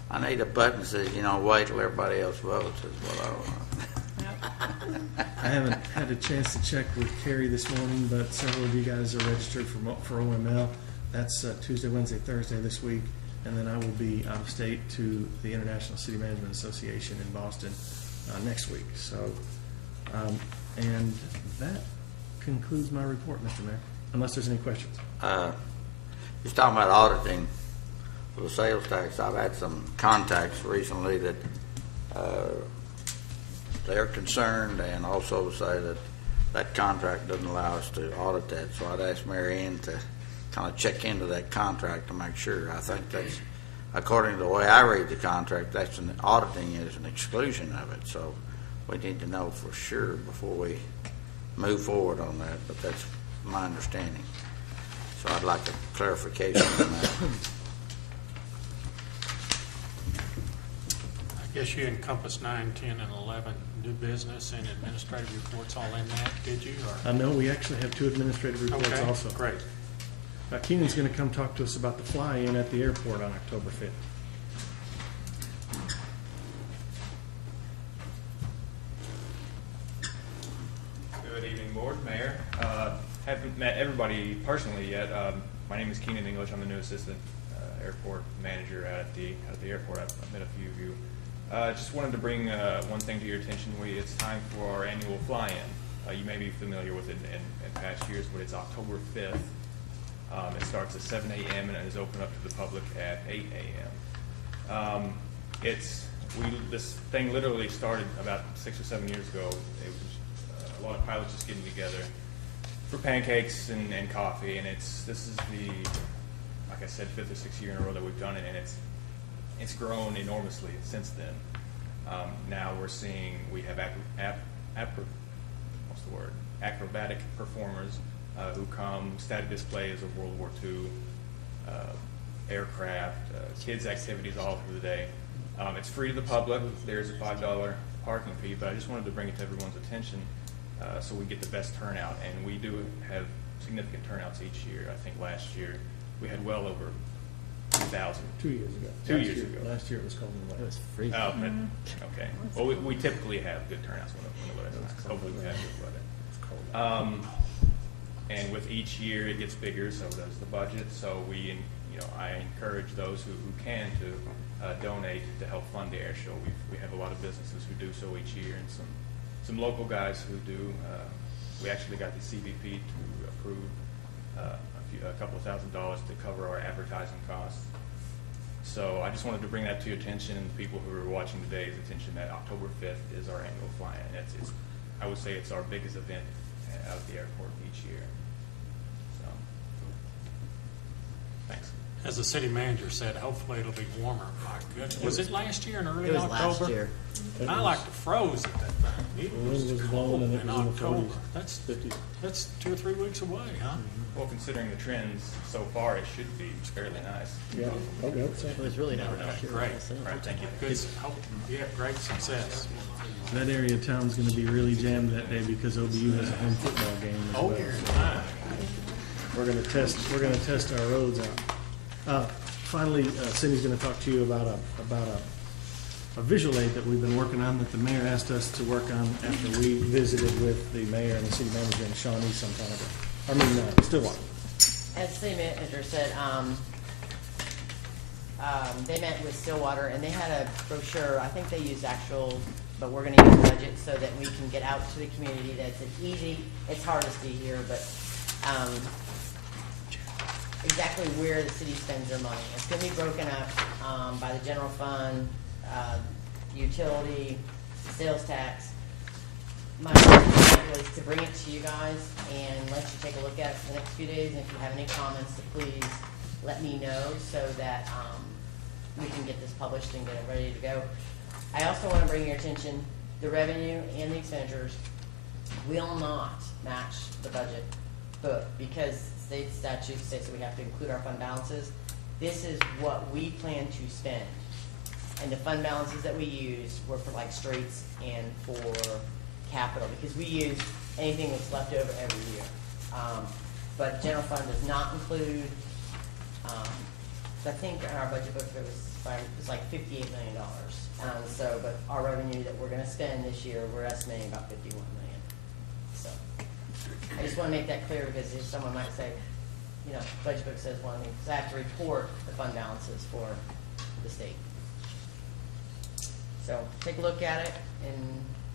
I need a button that says, wait till everybody else votes is what I want. I haven't had a chance to check with Carrie this morning, but several of you guys are registered for OML. That's Tuesday, Wednesday, Thursday this week. And then I will be out of state to the International City Management Association in Boston next week. So, and that concludes my report, Mr. Mayor, unless there's any questions. Just talking about auditing for the sales tax, I've had some contacts recently that they're concerned and also say that that contract doesn't allow us to audit that. So I'd ask Mary Ann to kind of check into that contract to make sure. I think that's, according to the way I read the contract, that's auditing is an exclusion of it. So we need to know for sure before we move forward on that, but that's my understanding. So I'd like a clarification on that. I guess you encompassed 9, 10, and 11 new business and administrative reports all in that, did you? Or? No, we actually have 2 administrative reports Okay, also. great. Keenan's going to come talk to us about the fly-in at the airport on October 5th. Good evening, Board, Mayor. Haven't met everybody personally yet. My name is Keenan English. I'm the new assistant airport manager at the airport. I've met a few of you. Just wanted to bring one thing to your attention. It's time for our annual fly-in. You may be familiar with it in past years, but it's October 5th. It starts at 7 a.m. and is open up to the public at 8 a.m. This thing literally started about 6 or 7 years ago. It was a lot of pilots just getting together for pancakes and coffee, and this is the, like I said, 5th or 6th year in a row that we've done it, and it's grown enormously since then. Now we're seeing we have acrobatic performers who come, static displays of World War II, aircraft, kids' activities all through the day. It's free to the public. There's a $5 parking fee, but I just wanted to bring it to everyone's attention so we get the best turnout. And we do have significant turnouts each year. I think last year we had well over 2,000. 2 years ago. 2 years ago. Last year it was cold and wet. It was freezing. Oh, okay. Well, we typically have good turnouts when the weather's nice. Hopefully we have good weather. It's cold. And with each year it gets bigger, so does the budget. So I encourage those who can to donate to help fund the air show. We have a lot of businesses who do so each year, and some local guys who do. We actually got the CBP to approve a couple $1,000s to cover our advertising costs. So I just wanted to bring that to your attention and the people who are watching today's attention that October 5th is our annual fly-in. I would say it's our biggest event out at the airport each year. So, thanks. As the city manager said, hopefully it'll be warmer. My goodness. Was it last year in early It was October? last year. I like to froze at that thing. It The wind was was cold blowing and it in was in the October. 40s, That's 50s. That's 2 or 3 weeks away, huh? Well, considering the trends so far, it should be fairly nice. Yeah, okay, so. It was really not last year. Great. Right, thank you. Good. Hope you have great success. That area of town's gonna be really jammed that day because OBU has a home football game as Oh, well. We're gonna test our roads out. Finally, Cindy's gonna talk to you about a visual aid that we've been working on that the mayor asked us to work on after we visited with the mayor and the city manager in Shawnee some time ago. Stillwater. As the city manager said, they met with Stillwater and they had a brochure. I think they used actual, but we're going to use budget so that we can get out to the community. That's an easy. It's hard to see here, but exactly where the city spends their money. It's going to be broken up by the general fund, utility, sales tax. My intent was to bring it to you guys and let you take a look at it for the next few days. And if you have any comments, please let me know so that we can get this published and get it ready to go. I also want to bring your attention, the revenue and the expenditures will not match the budget book because state statutes say so we have to include our fund balances. This is what we plan to spend. And the fund balances that we use were for like streets and for capital because we use anything that's left over every year. But general fund does not include, I think in our budget book it was like $58 million. But our revenue that we're going to spend this year, we're estimating about $51 million. So I just want to make that clear because if someone might say, budget book says one thing, because I have to report the fund balances for the state. So take a look at it and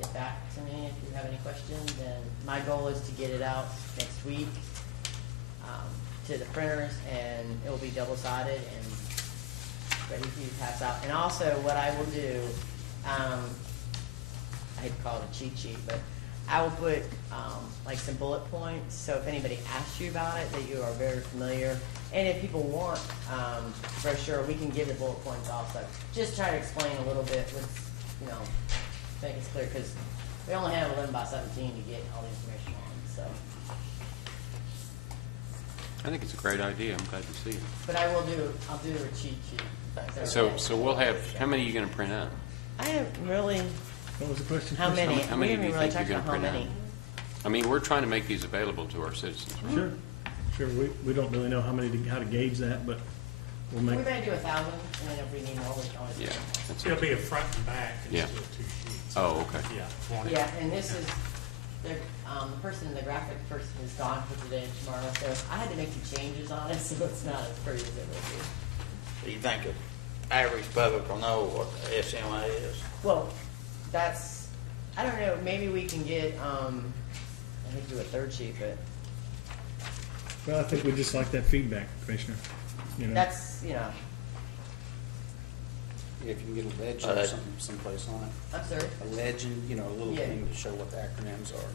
get back to me if you have any questions. And my goal is to get it out next week to the printers, and it will be double-sided and ready for you to pass out. And also, what I will do, I hate to call it a cheat sheet, but I will put like some bullet points. So if anybody asks you about it, that you are very familiar. And if people want brochure, we can give the bullet points also. Just try to explain a little bit with, make it clear because we only have 11 by 17 to get all the information on. So, I think it's a great idea. I'm glad to see it. but I'll do a cheat sheet. So we'll have, how many are you going to print out? I have really. What was the question? How many? How many do you think you're going to print out? many. I mean, we're trying to make these available to our citizens, right? Sure. We don't really know how to gauge that, but we'll We make. may do 1,000, and then if we need more, we can always. Yeah. that's It'll it. be a front and back Yeah. instead of 2 sheets. Oh, okay. Yeah. 20. Yeah, and this is, the person, the graphic person is gone for today and tomorrow, so I had to make some changes on it, so it's not as pretty as it will be. Do you think the average public will know what the SMA is? Well, that's, I don't know, maybe we can get, I think do a third sheet, but Well, I think we just like that feedback, Commissioner. that's, If you can get a legend or something someplace on it. I'm sorry? A legend, a little Yeah. thing to show what the acronyms are.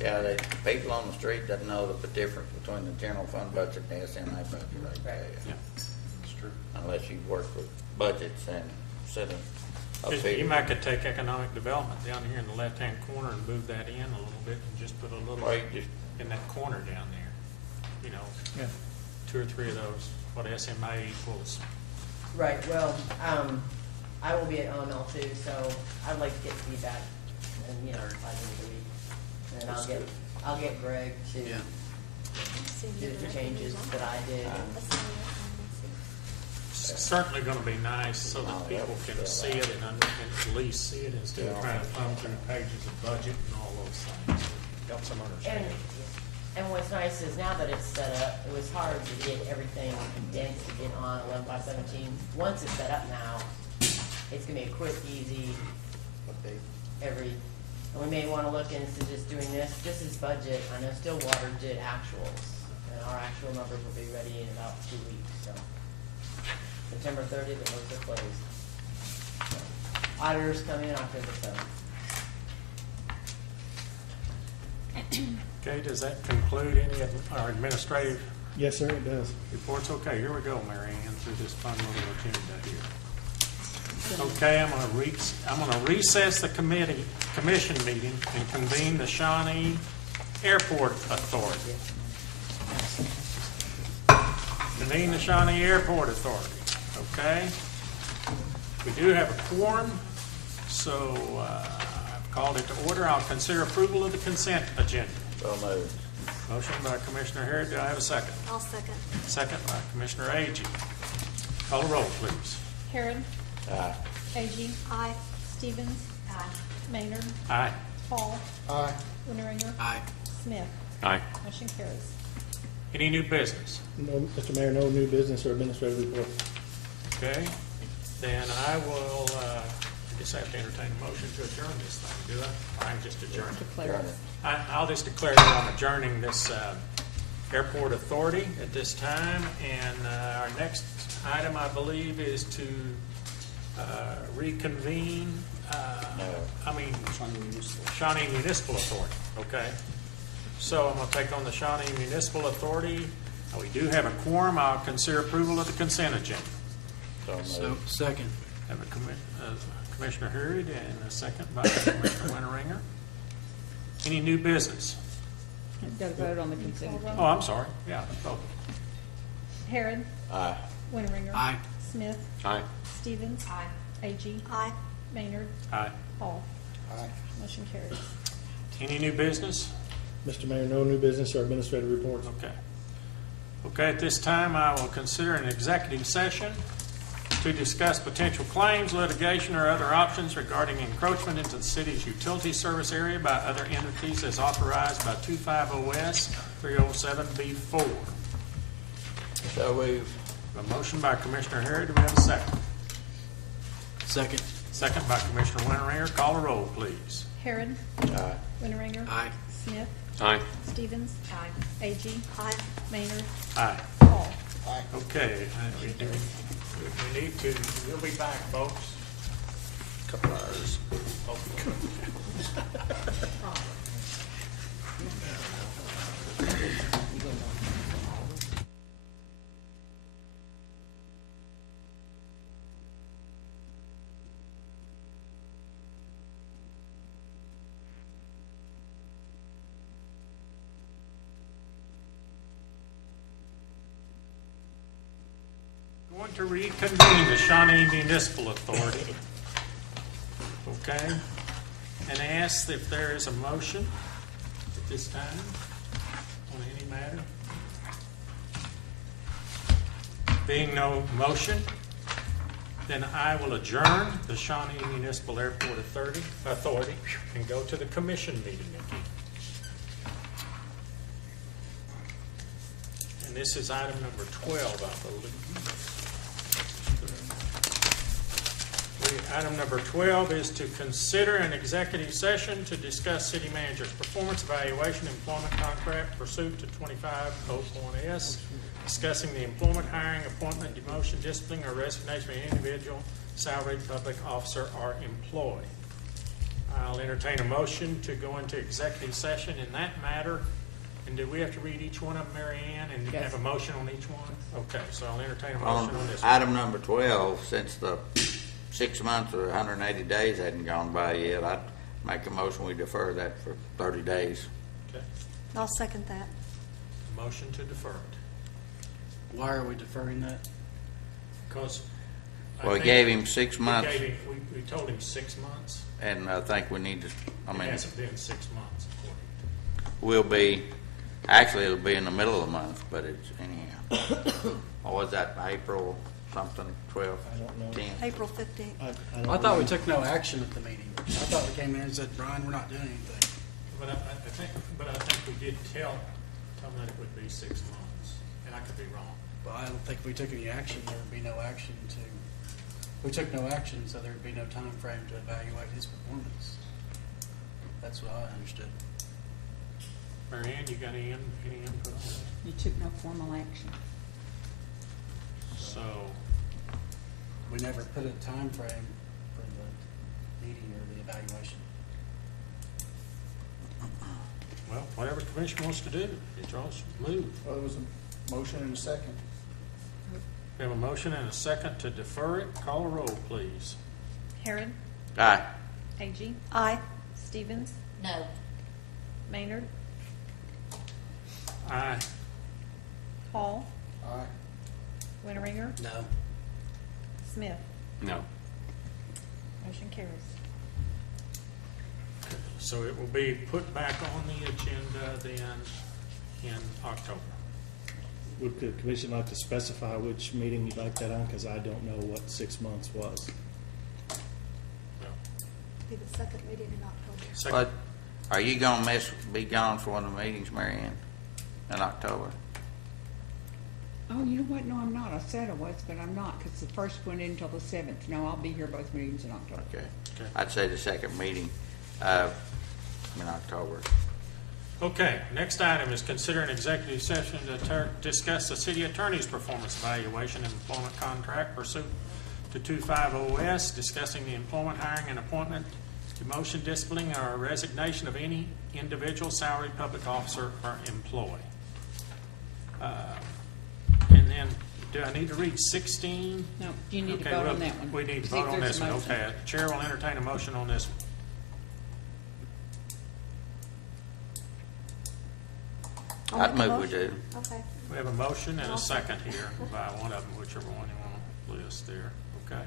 Yeah, the people on the street doesn't know the difference between the general fund budget and the SMA budget right there. Yeah, that's true. Unless you work with budgets and set a You figure. might could take economic development down here in the left-hand corner and move that in a little bit and just put a little Well, you just- in that corner down there. Yeah. 2 or 3 of those, what SMA equals. Right, well, I will be at OML too, so I'd like to get feedback, and, by the end of the week. And then I'll get Greg to do the changes that I did. Certainly going to be nice so that people can see it and at least see it instead of trying to thumb through pages of budget and all those things. Help some understand. And what's nice is now that it's set up, it was hard to get everything condensed to get on 11 by 17. Once it's set up now, it's gonna be a quick, easy, and we may wanna look into just doing this. This is budget. I know Stillwater did actuals, and our actual numbers will be ready in about 2 weeks, so. September 30th, the books are closed. So, auditors come in October 7th. Okay, does that conclude any of our administrative Yes, sir, it does. reports? Okay, here we go, Mary Ann, through this fun little agenda here. Okay, I'm gonna recess the commission meeting and convene the Shawnee Airport Authority. Convene the Shawnee Airport Authority, okay? We do have a quorum, so I've called it to order. I'll consider approval of the consent agenda. So moved. Motion by Commissioner Harrod. Do I have a second? I'll second. Second by Commissioner Agee. Call the roll, please. Harrod. Aye. Agee. Aye. Stevens. Aye. Maynard. Aye. Hall. Aye. Winteringer. Aye. Smith. Aye. Motion carries. Any new business? No, Mr. Mayor, no new business or administrative report. Okay, then I will, I guess I have to entertain a motion to adjourn this thing, do I? Or I can just adjourn it? I'll just declare that I'm adjourning this airport authority at this time, and our next item, I believe, is to reconvene, Shawnee Municipal Authority, okay? So I'm going to take on the Shawnee Municipal Authority. We do have a quorum. I'll consider approval of the consent agenda. So, second. Have a Commissioner Harrod and a second by Commissioner Winteringer. Any new business? Got to vote on the consent. Oh, I'm sorry. Yeah, vote. Harrod. Aye. Winteringer. Aye. Smith. Aye. Stevens. Aye. Agee. Aye. Maynard. Aye. Hall. Aye. Motion carries. Any new business? Mr. Mayor, no new business or administrative reports. Okay. Okay, at this time, I will consider an executive session to discuss potential claims, litigation, or other options regarding encroachment into the city's utility service area by other entities as authorized by 250S 307B4. So moved. A motion by Commissioner Harrod. Do we have a second? Second. Second by Commissioner Winteringer. Call the roll, please. Harrod. Aye. Winteringer. Aye. Smith. Aye. Stevens. Aye. Agee. Aye. Maynard. Aye. Hall. Okay, we need to, we'll be back, folks. Couple hours. Going to reconvene the Shawnee Municipal Authority. Okay? And ask if there is a motion at this time on any matter. Being no motion, then I will adjourn the Shawnee Municipal Airport Authority and go to the commission meeting again. And this is item number 12, I believe. Item number 12 is to consider an executive session to discuss city manager's performance evaluation employment contract pursuant to 2501S, discussing the employment, hiring, appointment, demotion, discipline, or resignation of any individual, salaried public officer, or employee. I'll entertain a motion to go into executive session in that matter. And do we have to read each one of them, Mary Ann, and Yes. have a motion on each one? Okay, so I'll entertain a motion on this one. Item number 12, since the 6 months or 180 days hadn't gone by yet, I'd make a motion we defer that for 30 days. Okay, I'll second that. motion to defer it. Why are we deferring that? Because. I Well, we think gave him 6 months, We told him 6 months. and I think we need to, It hasn't been 6 months, according we'll be, actually, it'll be in the middle of the month, but it's anyhow. Or was that April something, 12th, I don't know. 10th? April 15th. I thought we took no action at the meeting. I thought we came in and said, Brian, we're not doing anything. But I think we did tell them that it would be 6 months, and I could be wrong. But I don't think we took any action. There would be no action to, we took no action, so there would be no time frame to evaluate his performance. That's what I understood. Mary Ann, you got any input on that? You took no formal action. So, We never put a time frame for the meeting or the evaluation. Well, whatever the commission wants to do, it's y'all's move. Well, there was a motion and a second. We have a motion and a second to defer it. Call a roll, please. Harrod, Aye. Agee, Aye. Stevens, No. Maynard, Aye. Hall, Aye. Winteringer, No. Smith. No. Motion carries. So it will be put back on the agenda then in October. Would the commission like to specify which meeting you'd like that on? Because I don't know what 6 months was. Be the second meeting in October. Second, But are you gonna be gone for one of the meetings, Mary Ann, in October? Oh, you know what? No, I'm not. I said I was, but I'm not, because the first went in until the 7th. No, I'll be here both meetings in October. Okay. Okay. I'd say the second meeting, in October. okay, next item is consider an executive session to discuss the city attorney's performance evaluation and employment contract pursuant to 250S, discussing the employment, hiring, and appointment, demotion, disciplining, or resignation of any individual salaried public officer or employee. And then, do I need to read 16? No, you need to Okay, vote well, on that one. We need to See if vote on there's this a one, motion. okay. Chair will entertain a motion on this one. I'll I'd make a move we motion. do. Okay. We have a motion and a I'll second here by one of them, whichever one you want to list there, okay?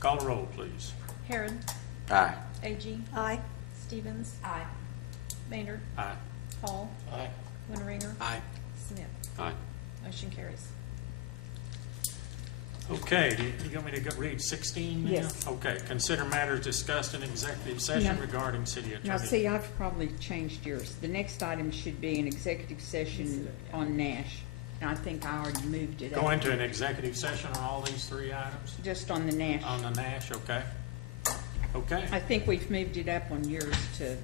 Call the roll, please. Harrod, Aye. Agee, Aye. Stevens, Aye. Maynard, Aye. Hall, Aye. Winteringer, Aye. Smith. Aye. Motion carries. Okay, do you want me to read 16 now? Yes. Okay, consider matters discussed in executive session No. regarding city attorney. Now, see, I've probably changed yours. The next item should be an executive session on Nash. And I think I already moved it up. Go into an executive session on all these three items? Just on the Nash. On the Nash, okay? Okay, I think we've moved it up on yours to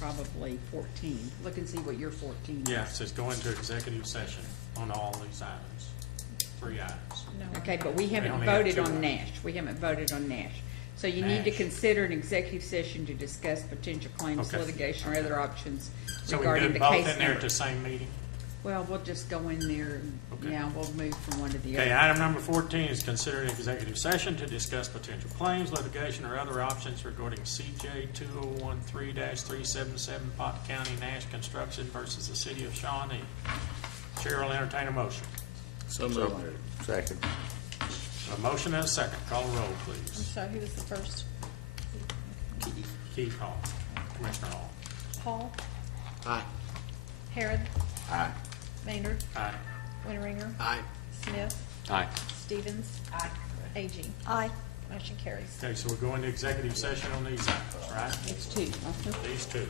probably 14. Look and see what your 14 is. yeah, it says go into executive session on all these items, three items. No. Okay, but we haven't only have voted two on items. Nash. We haven't voted on Nash. So you need to Nash. consider an executive session to discuss potential claims, Okay. litigation, or other options So we regarding can the do both case in there at number. the same meeting? Well, we'll just go in there, Okay. yeah, we'll move from one to the Okay, other. item number 14 is consider an executive session to discuss potential claims, litigation, or other options regarding CJ 2013-377 Pot County Nash Construction versus the City of Shawnee. Chair will entertain a motion. So moved. Second. A motion and a second. Call the roll, I'm please. sorry, who was the first? Keith Hall, Commissioner Hall. Hall, Aye. Harrod, Aye. Maynard, Aye. Winteringer, Aye. Smith, Aye. Stevens, Aye. Agee. Aye. Motion carries. Okay, so we're going to executive session on these items, right? It's two. These two.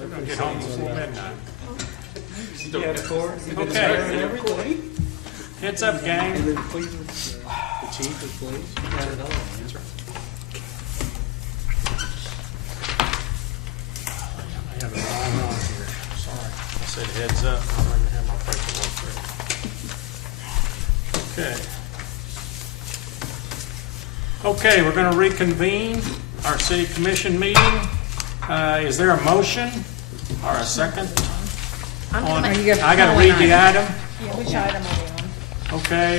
We're gonna get home before midnight. Yeah, the court. Okay. Heads up, gang. The chief of police. You got it all. That's right. I have it all wrong here. Sorry. I said heads up. I'm going to have my paperwork ready. Okay. Okay, we're going to reconvene our city commission meeting. Is there a motion or a second? I got to read the item. Yeah, which item are we on? Okay.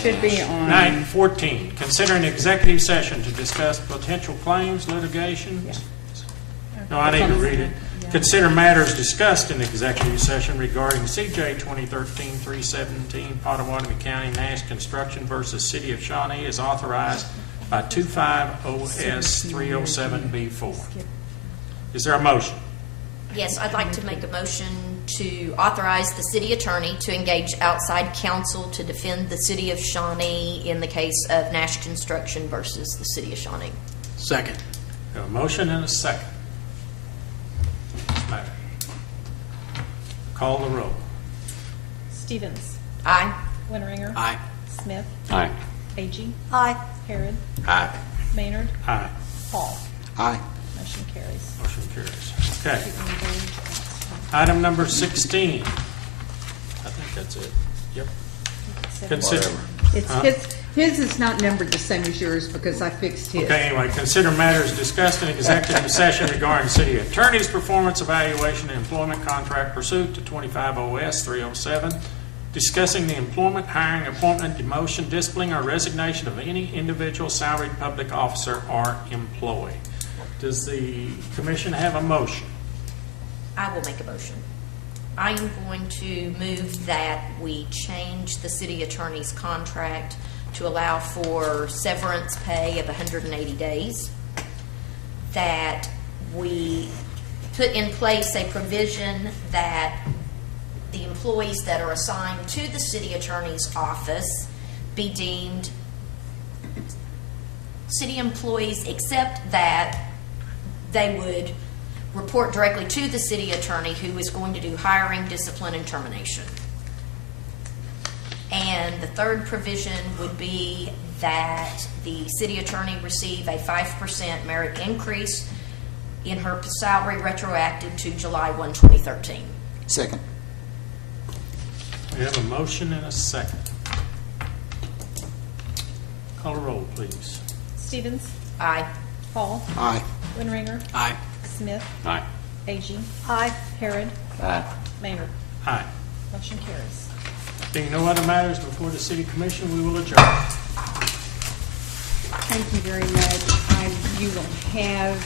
Should be on. 9:14. Consider an executive session to discuss potential claims, litigation. No, I need to read it. Consider matters discussed in executive session regarding CJ 2013-317, Pottawatomie County Nash Construction versus City of Shawnee as authorized by 25 OS 307B4. Is there a motion? Yes, I'd like to make a motion to authorize the city attorney to engage outside counsel to defend the City of Shawnee in the case of Nash Construction versus the City of Shawnee. Second. We have a motion and a second. Matter. Call the roll. Stevens. Aye. Winteringer. Aye. Smith. Aye. Agee. Aye. Harrod. Aye. Maynard. Aye. Hall. Aye. Motion carries. Motion carries. Okay. Item number 16. I think that's it. Yep. Consider. It's his is not numbered the same as yours because I fixed his. Okay, anyway, consider matters discussed in executive session regarding city attorney's performance evaluation and employment contract pursuant to 25 OS 307, discussing the employment, hiring, appointment, demotion, disciplining, or resignation of any individual salaried public officer or employee. Does the commission have a motion? I will make a motion. I am going to move that we change the city attorney's contract to allow for severance pay of 180 days, that we put in place a provision that the employees that are assigned to the city attorney's office be deemed city employees, except that they would report directly to the city attorney, who is going to do hiring, discipline, and termination. And the third provision would be that the city attorney receive a 5% merit increase in her salary retroactive to July 1, 2013. Second. We have a motion and a second. Call a roll, please. Stevens. Aye. Hall. Aye. Winteringer. Aye. Smith. Aye. Agee. Aye. Harrod. Aye. Maynard. Aye. Motion carries. Being no other matters before the city commission, we will adjourn. Thank you very much. You will have,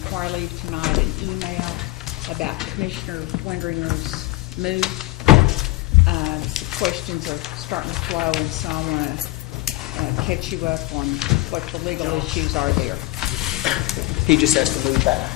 before I leave tonight, an email about Commissioner Windringer's move. Questions are starting to flow, and so I want to catch you up on what the legal issues are there. He just has to move back.